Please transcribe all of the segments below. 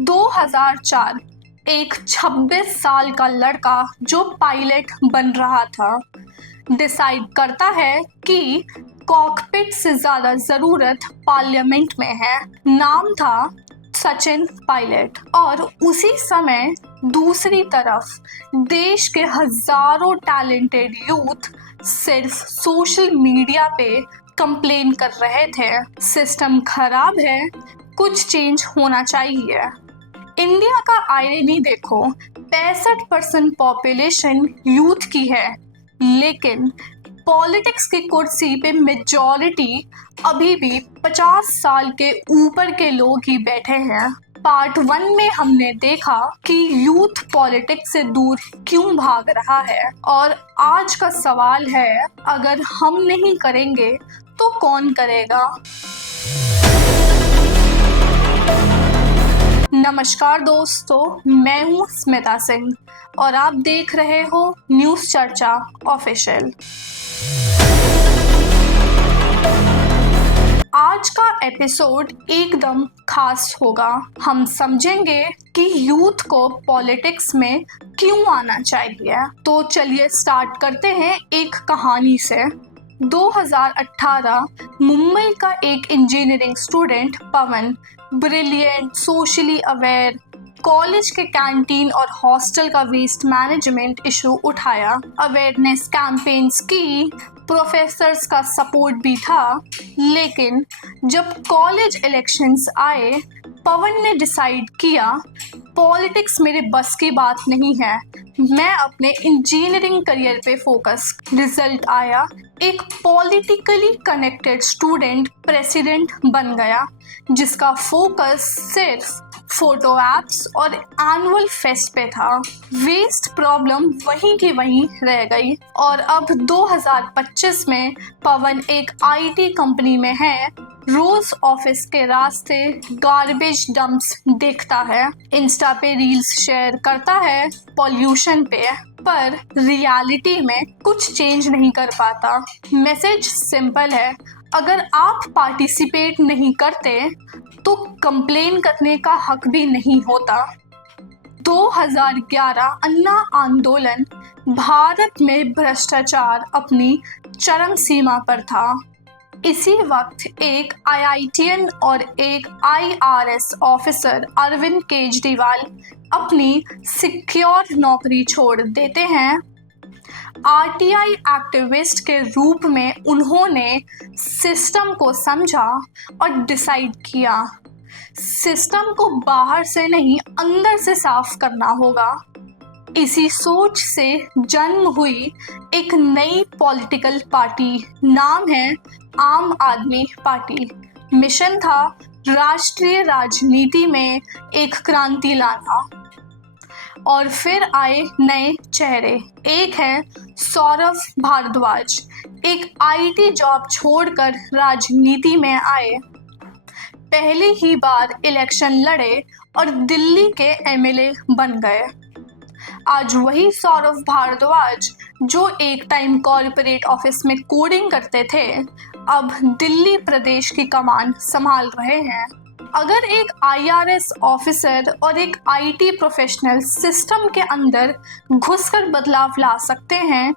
2004 एक 26 साल का लड़का जो पायलट बन रहा था डिसाइड करता है कि कॉकपिट से ज़्यादा ज़रूरत पार्लियामेंट में है। नाम था सचिन पायलट। और उसी समय दूसरी तरफ देश के हजारों टैलेंटेड यूथ सिर्फ सोशल मीडिया पे कंप्लेन कर रहे थे, सिस्टम खराब है, कुछ चेंज होना चाहिए। इंडिया का आईएनई देखो, 65% पॉपुलेशन यूथ की है, लेकिन पॉलिटिक्स की कुर्सी पे मेजॉरिटी अभी भी 50 साल के ऊपर के लोग ही बैठे हैं। पार्ट 1 में हमने देखा कि यूथ पॉलिटिक्स से दूर क्यों भाग रहा है, और आज का सवाल है, अगर हम नहीं करेंगे तो कौन करेगा। नमस्कार दोस्तों, मैं हूँ स्मिता सिंह और आप देख रहे हो न्यूज़ चर्चा ऑफिशियल। आज का एपिसोड एकदम खास होगा। हम समझेंगे कि यूथ को पॉलिटिक्स में क्यों आना चाहिए। तो चलिए स्टार्ट करते हैं एक कहानी से। 2018 मुंबई का एक इंजीनियरिंग स्टूडेंट पवन, ब्रिलियंट, सोशली अवेयर, कॉलेज के कैंटीन और हॉस्टल का वेस्ट मैनेजमेंट इशू उठाया, अवेयरनेस कैंपेन्स की, प्रोफेसर्स का सपोर्ट भी था। लेकिन जब कॉलेज इलेक्शंस आए, पवन ने डिसाइड किया पॉलिटिक्स मेरे बस की बात नहीं है, मैं अपने इंजीनियरिंग करियर पे फोकस। रिजल्ट आया, एक पॉलिटिकली कनेक्टेड स्टूडेंट प्रेसिडेंट बन गया, जिसका फोकस सिर्फ फोटो एप्स और एनुअल फेस्ट पे था। वेस्ट प्रॉब्लम वहीं की वहीं रह गई और अब 2025 में पवन एक आईटी कंपनी में है, रोज ऑफिस के रास्ते गार्बेज डंप्स देखता है, इंस्टा पे रील्स शेयर करता है पॉल्यूशन पे, पर रियलिटी में कुछ चेंज नहीं कर पाता। मैसेज सिंपल है, अगर आप पार्टिसिपेट नहीं करते तो कंप्लेन करने का हक भी नहीं होता। 2011 अन्ना आंदोलन, भारत में भ्रष्टाचार अपनी चरम सीमा पर था। इसी वक्त एक आईआईटीएन और एक आईआरएस ऑफिसर अरविंद केजरीवाल अपनी सिक्योर नौकरी छोड़ देते हैं। आरटीआई एक्टिविस्ट के रूप में उन्होंने सिस्टम को समझा और डिसाइड किया सिस्टम को बाहर से नहीं अंदर से साफ करना होगा। इसी सोच से जन्म हुई एक नई पॉलिटिकल पार्टी, नाम है आम आदमी पार्टी। मिशन था राष्ट्रीय राजनीति में एक क्रांति लाना। और फिर आए नए चेहरे। एक है सौरभ भारद्वाज, एक आईटी जॉब छोड़कर राजनीति में आए, पहली ही बार इलेक्शन लड़े और दिल्ली के एमएलए बन गए। आज वही सौरभ भारद्वाज जो एक टाइम कॉर्पोरेट ऑफिस में कोडिंग करते थे, अब दिल्ली प्रदेश की कमान संभाल रहे हैं। अगर एक आईआरएस ऑफिसर और एक आईटी प्रोफेशनल सिस्टम के अंदर घुसकर बदलाव ला सकते हैं,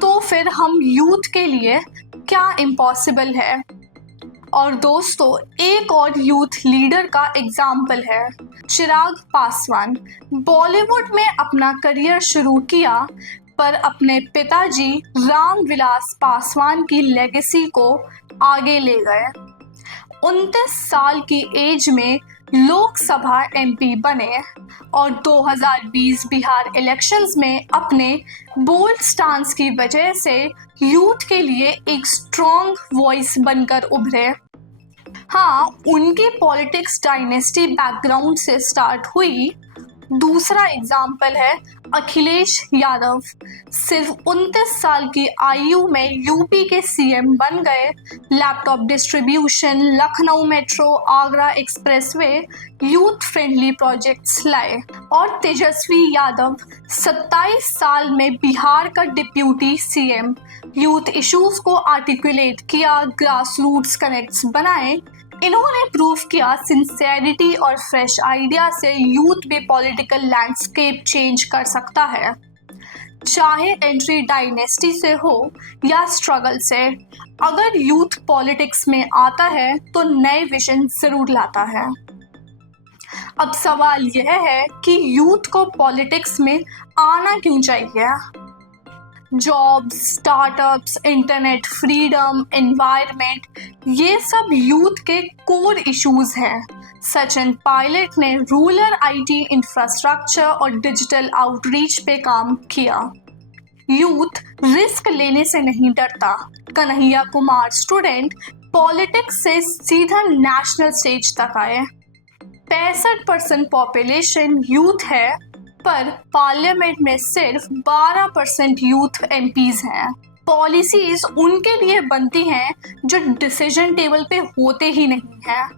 तो फिर हम यूथ के लिए क्या इम्पॉसिबल है। और दोस्तों, एक और यूथ लीडर का एग्जाम्पल है चिराग पासवान। बॉलीवुड में अपना करियर शुरू किया, पर अपने पिताजी रामविलास पासवान की लेगेसी को आगे ले गए। 29 साल की एज में लोकसभा एमपी बने और 2020 बिहार इलेक्शंस में अपने बोल्ड स्टांस की वजह से यूथ के लिए एक स्ट्रॉन्ग वॉइस बनकर उभरे। हाँ, उनकी पॉलिटिक्स डायनेस्टी बैकग्राउंड से स्टार्ट हुई। दूसरा एग्जाम्पल है अखिलेश यादव। सिर्फ 29 साल की आयु में यूपी के सीएम बन गए, laptop distribution, Lucknow metro, Agra expressway, youth friendly projects लाए। और तेजस्वी यादव 27 साल में बिहार का डिप्यूटी सीएम, यूथ इश्यूज को आर्टिकुलेट किया, ग्रास रूट्स कनेक्ट्स बनाए, इन्होंने प्रूव किया सिंसेरिटी और फ्रेश आइडिया से यूथ भी पॉलिटिकल लैंडस्केप चेंज कर सकता है, चाहे एंट्री डायनेस्टी से हो या स्ट्रगल से। अगर यूथ पॉलिटिक्स में आता है तो नए विजन जरूर लाता है। अब सवाल यह है कि यूथ को पॉलिटिक्स में आना क्यों चाहिए? Jobs, startups, internet freedom, environment, ये सब यूथ के कोर इश्यूज हैं। सचिन पायलट ने रूरल आईटी इंफ्रास्ट्रक्चर और डिजिटल आउटरीच पे काम किया। यूथ रिस्क लेने से नहीं डरता। कन्हैया कुमार स्टूडेंट पॉलिटिक्स से सीधा नेशनल स्टेज तक आए। 65% पॉपुलेशन यूथ है, पर पार्लियामेंट में सिर्फ 12% यूथ एमपीज हैं। पॉलिसीज उनके लिए बनती हैं जो डिसीजन टेबल पे होते ही नहीं हैं।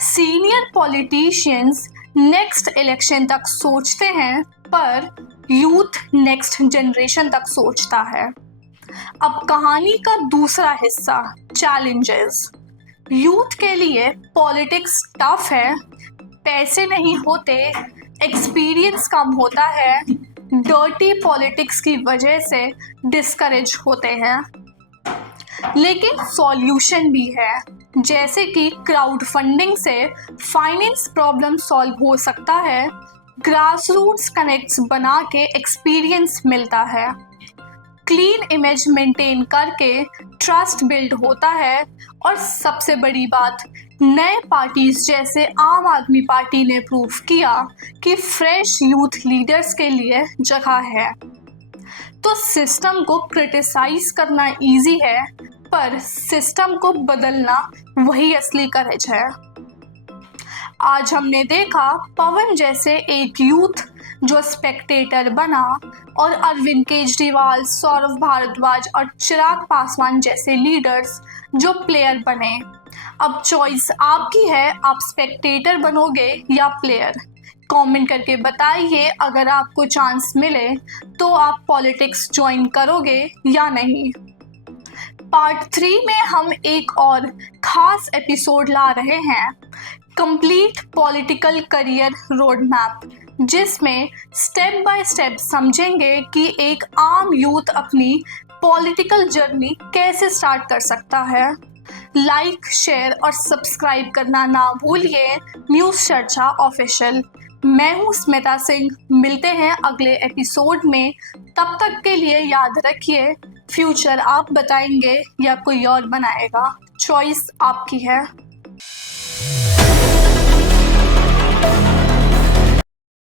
सीनियर पॉलिटिशियंस नेक्स्ट इलेक्शन तक सोचते हैं, पर यूथ नेक्स्ट जनरेशन तक सोचता है। अब कहानी का दूसरा हिस्सा, चैलेंजेस। यूथ के लिए पॉलिटिक्स टफ है। पैसे नहीं होते, एक्सपीरियंस कम होता है, डर्टी पॉलिटिक्स की वजह से डिस्करेज होते हैं। लेकिन सॉल्यूशन भी है, जैसे कि क्राउड फंडिंग से फाइनेंस प्रॉब्लम सॉल्व हो सकता है, ग्रास रूट्स कनेक्ट्स बना के एक्सपीरियंस मिलता है, क्लीन इमेज मेंटेन करके ट्रस्ट बिल्ड होता है, और सबसे बड़ी बात, नए पार्टीज जैसे आम आदमी पार्टी ने प्रूव किया कि फ्रेश यूथ लीडर्स के लिए जगह है। तो सिस्टम को क्रिटिसाइज करना इजी है, पर सिस्टम को बदलना वही असली करेज है। आज हमने देखा पवन जैसे एक यूथ जो स्पेक्टेटर बना, और अरविंद केजरीवाल, सौरभ भारद्वाज और चिराग पासवान जैसे लीडर्स जो प्लेयर बने। अब चॉइस आपकी है, आप स्पेक्टेटर बनोगे या प्लेयर। कमेंट करके बताइए, अगर आपको चांस मिले तो आप पॉलिटिक्स ज्वाइन करोगे या नहीं। पार्ट 3 में हम एक और खास एपिसोड ला रहे हैं, complete political career road map, जिसमें स्टेप बाय स्टेप समझेंगे कि एक आम यूथ अपनी पॉलिटिकल जर्नी कैसे स्टार्ट कर सकता है। लाइक, शेयर और सब्सक्राइब करना ना भूलिए। न्यूज़ चर्चा ऑफिशियल। मैं हूँ स्मिता सिंह, मिलते हैं अगले एपिसोड में। तब तक के लिए याद रखिए, फ्यूचर आप बताएंगे या कोई और बनाएगा, चॉइस आपकी है।